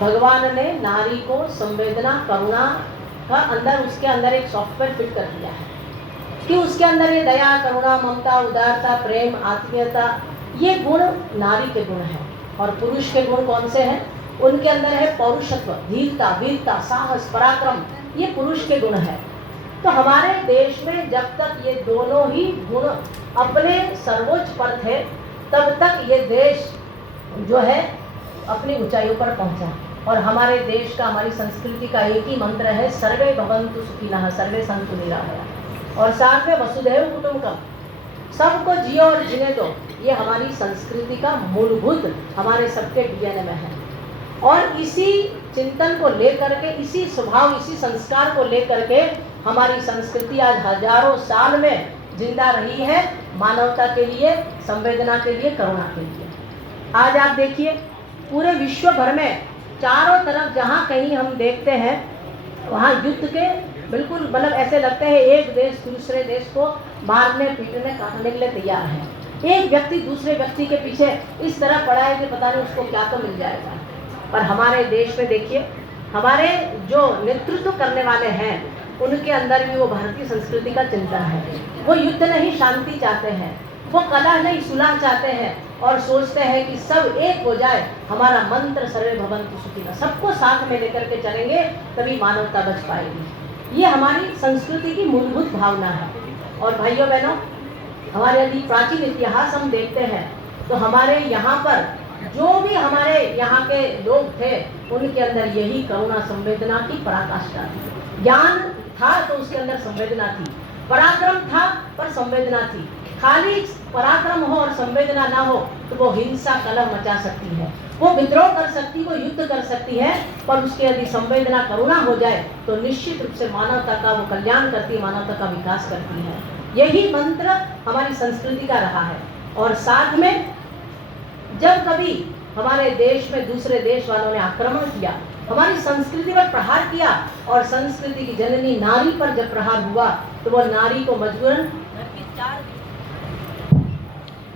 भगवान ने नारी को संवेदना करुणा का अंदर उसके अंदर एक सॉफ्टवेयर फिट कर दिया है कि उसके अंदर ये दया करुणा ममता उदारता प्रेम आत्मीयता ये गुण नारी के गुण हैं। और पुरुष के गुण कौन से हैं? उनके अंदर है पौरुषत्व, धीरता, वीरता, साहस, पराक्रम, ये पुरुष के गुण हैं। तो हमारे देश में जब तक ये दोनों ही गुण अपने सर्वोच्च पर थे तब तक ये देश जो है अपनी ऊंचाइयों पर पहुंचा। और हमारे देश का, हमारी संस्कृति का एक ही मंत्र है, सर्वे भवन्तु सुखिनः, सर्वे सन्तु निरामयाः। और साथ में वसुधैव कुटुम्बकम, सबको जियो और जीने दो, ये हमारी संस्कृति का मूलभूत हमारे सबके डीएनए में है। और इसी चिंतन को लेकर के, इसी स्वभाव, इसी संस्कार को लेकर के हमारी संस्कृति आज हजारों साल में जिंदा रही है, मानवता के लिए, संवेदना के लिए, करुणा के लिए। आज आप देखिए पूरे विश्व भर में चारों तरफ जहाँ कहीं हम देखते हैं वहाँ युद्ध के बिल्कुल मतलब ऐसे लगते हैं एक देश दूसरे देश को मारने पीटने काटने के लिए तैयार है। एक व्यक्ति दूसरे व्यक्ति के पीछे इस तरह पड़ा है कि पता नहीं उसको क्या तो मिल जाएगा। पर हमारे देश में देखिए, हमारे जो नेतृत्व करने वाले हैं उनके अंदर भी वो भारतीय संस्कृति का चिंतन है। वो युद्ध नहीं, शांति चाहते हैं, वो कलह नहीं, सुलह चाहते हैं और सोचते हैं कि सब एक हो जाए। हमारा मंत्र सर्वे भवन्तु सुखिनः, सबको साथ में लेकर के चलेंगे तभी मानवता बच पाएगी। ये हमारी संस्कृति की मूलभूत भावना है। और भाइयों बहनों, हमारे यदि प्राचीन इतिहास हम देखते हैं तो हमारे यहाँ पर जो भी हमारे यहाँ के लोग थे उनके अंदर यही करुणा संवेदना की पराकाष्ठा थी। ज्ञान था तो उसके अंदर संवेदना थी, पराक्रम था पर संवेदना थी। खाली पराक्रम हो और संवेदना ना हो तो वो हिंसा कलह मचा सकती है, वो विद्रोह कर सकती, वो युद्ध कर सकती है। पर उसके यदि संवेदना करुणा हो जाए तो निश्चित रूप से मानवता का वो कल्याण करती है, मानवता का विकास करती है। यही मंत्र हमारी संस्कृति का रहा है। और साथ में जब कभी हमारे देश में दूसरे देश वालों ने आक्रमण किया, हमारी संस्कृति पर प्रहार किया और संस्कृति की जननी नारी पर जब प्रहार हुआ तो वो नारी को मजबूरन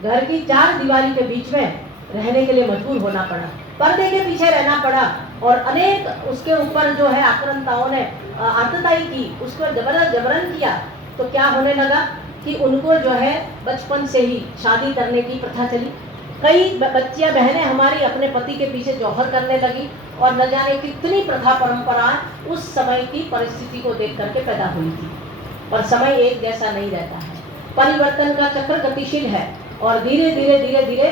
घर की चार दीवारी के बीच में रहने के लिए मजबूर होना पड़ा, पर्दे के पीछे रहना पड़ा। और अनेक उसके ऊपर जो है आक्रांताओं ने आतताई की, उसको जबरन किया। तो क्या होने लगा कि उनको जो है बचपन से ही शादी करने की प्रथा चली। कई बच्चियां बहनें हमारी अपने पति के पीछे जौहर करने लगी और न जाने कितनी प्रथा परंपरा उस समय की परिस्थिति को देख करके पैदा हुई थी। और समय एक जैसा नहीं रहता है, परिवर्तन का चक्र गतिशील है और धीरे धीरे धीरे धीरे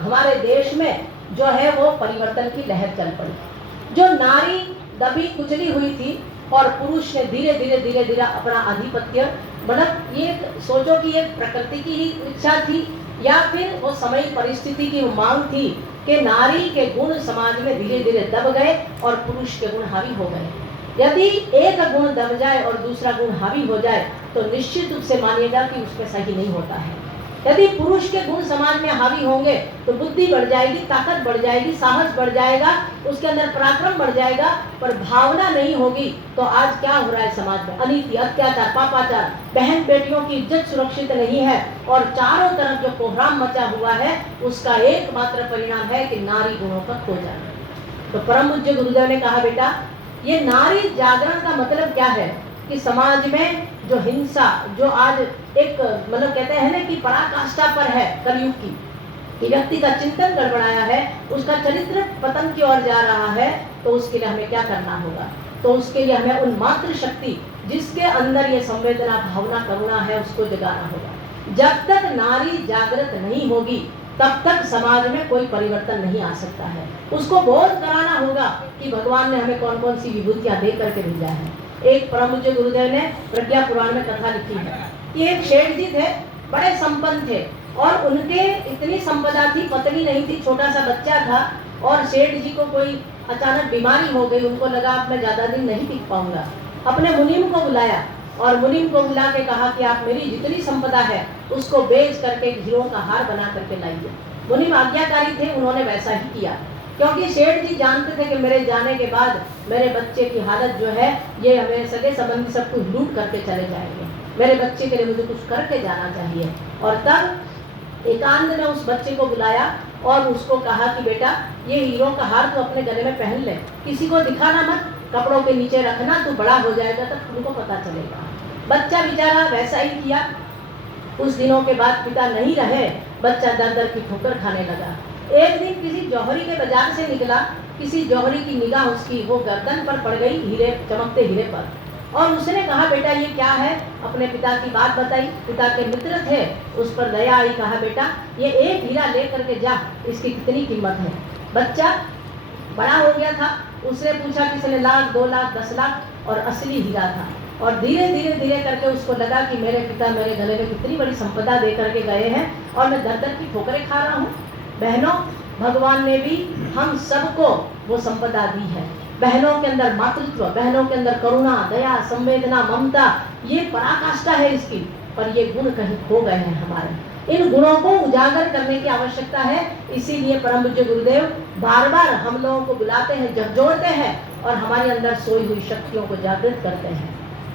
हमारे देश में जो है वो परिवर्तन की लहर चल पड़ी। जो नारी दबी कुचली हुई थी और पुरुष ने धीरे धीरे धीरे धीरे अपना आधिपत्य, मतलब ये सोचो कि एक प्रकृति की ही इच्छा थी या फिर वो समय परिस्थिति की मांग थी कि नारी के गुण समाज में धीरे धीरे दब गए और पुरुष के गुण हावी हो गए। यदि एक गुण दब जाए और दूसरा गुण हावी हो जाए तो निश्चित रूप से मानिएगा कि उसमें सही नहीं होता है। यदि पुरुष के गुण समाज में हावी होंगे तो बुद्धि बढ़ जाएगी, ताकत बढ़ जाएगी, साहस बढ़ जाएगा, उसके अंदर पराक्रम बढ़ जाएगा। पर भावना नहीं होगी तो आज क्या हो रहा है समाज में? अनीति, अत्याचार, पापाचार, बहन बेटियों की इज्जत सुरक्षित नहीं है और चारों तरफ जो कोहराम मचा हुआ है उसका एकमात्र परिणाम है कि नारी गुणों का खो जाना। तो परम पूज्य गुरुदेव ने कहा, बेटा ये नारी जागरण का मतलब क्या है कि समाज में जो हिंसा, जो आज एक मतलब कहते हैं ना कि पराकाष्ठा पर है कलयुग की, कि व्यक्ति का चिंतन गड़बड़ाया है, उसका चरित्र पतन की ओर जा रहा है, तो उसके लिए हमें क्या करना होगा? तो उसके लिए हमें उन मातृ शक्ति जिसके अंदर ये संवेदना, भावना, करुणा है उसको जगाना होगा। जब तक नारी जागृत नहीं होगी तब तक समाज में कोई परिवर्तन नहीं आ सकता है। उसको बोध कराना होगा कि भगवान ने हमें कौन कौन सी विभूतियां दे करके भेजा है। एक परम पूज्य गुरुदेव ने प्रज्ञा पुराण में कथा लिखी है कि एक शेठ जी थे, बड़े संपन्न थे और उनके इतनी संपदा थी, पत्नी नहीं थी, छोटा सा बच्चा था और सेठ जी को कोई अचानक बीमारी हो गई। उनको लगा अब मैं ज्यादा दिन नहीं टिक पाऊंगा। अपने मुनीम को बुलाया और मुनीम को बुला के कहा कि आप मेरी जितनी संपदा है उसको बेच करके हीरों का हार बना करके लाइए। मुनीम आज्ञाकारी थे, उन्होंने वैसा ही किया क्योंकि सेठ जी जानते थे कि मेरे जाने के बाद मेरे बच्चे की हालत जो है ये हमें सगे संबंधी सब कुछ लूट करके चले जाएंगे। मेरे बच्चे के लिए मुझे कुछ करके जाना चाहिए। और तब एकांत में उस बच्चे को बुलाया और उसको कहा कि बेटा ये हीरो का हार तो अपने गले में पहन ले, किसी को दिखाना मत, कपड़ों के नीचे रखना, तो बड़ा हो जाएगा तब तुमको पता चलेगा। बच्चा बेचारा वैसा ही किया। कुछ दिनों के बाद पिता नहीं रहे, बच्चा दर दर की ठोकर खाने लगा। एक दिन किसी जौहरी के बाजार से निकला, किसी जौहरी की निगाह उसकी वो गर्दन पर पड़ गई, हीरे, चमकते हीरे पर, और उसने कहा बेटा ये क्या है, अपने पिता की बात बताई। पिता के मित्र थे, उस पर दया आई, कहा बेटा ये एक हीरा ले करके जा, इसकी कितनी कीमत है। बच्चा बड़ा हो गया था, उसने पूछा, किसी ने लाख, 2 लाख, 10 लाख, और असली हीरा था। और धीरे धीरे धीरे करके उसको लगा कि मेरे पिता मेरे गले में कितनी बड़ी संपदा दे करके गए हैं और मैं दर दर की ठोकरें खा रहा हूँ। बहनों, भगवान ने भी हम सबको वो संपदा दी है। बहनों के अंदर मातृत्व, बहनों के अंदर करुणा, दया, संवेदना, ममता, ये पराकाष्ठा है इसकी, पर ये गुण कहीं खो गए हैं हमारे। इन गुणों को उजागर करने की आवश्यकता है। इसीलिए परम पूज्य गुरुदेव बार बार हम लोगों को बुलाते हैं, झकझोरते हैं और हमारे अंदर सोई हुई शक्तियों को जागृत करते हैं।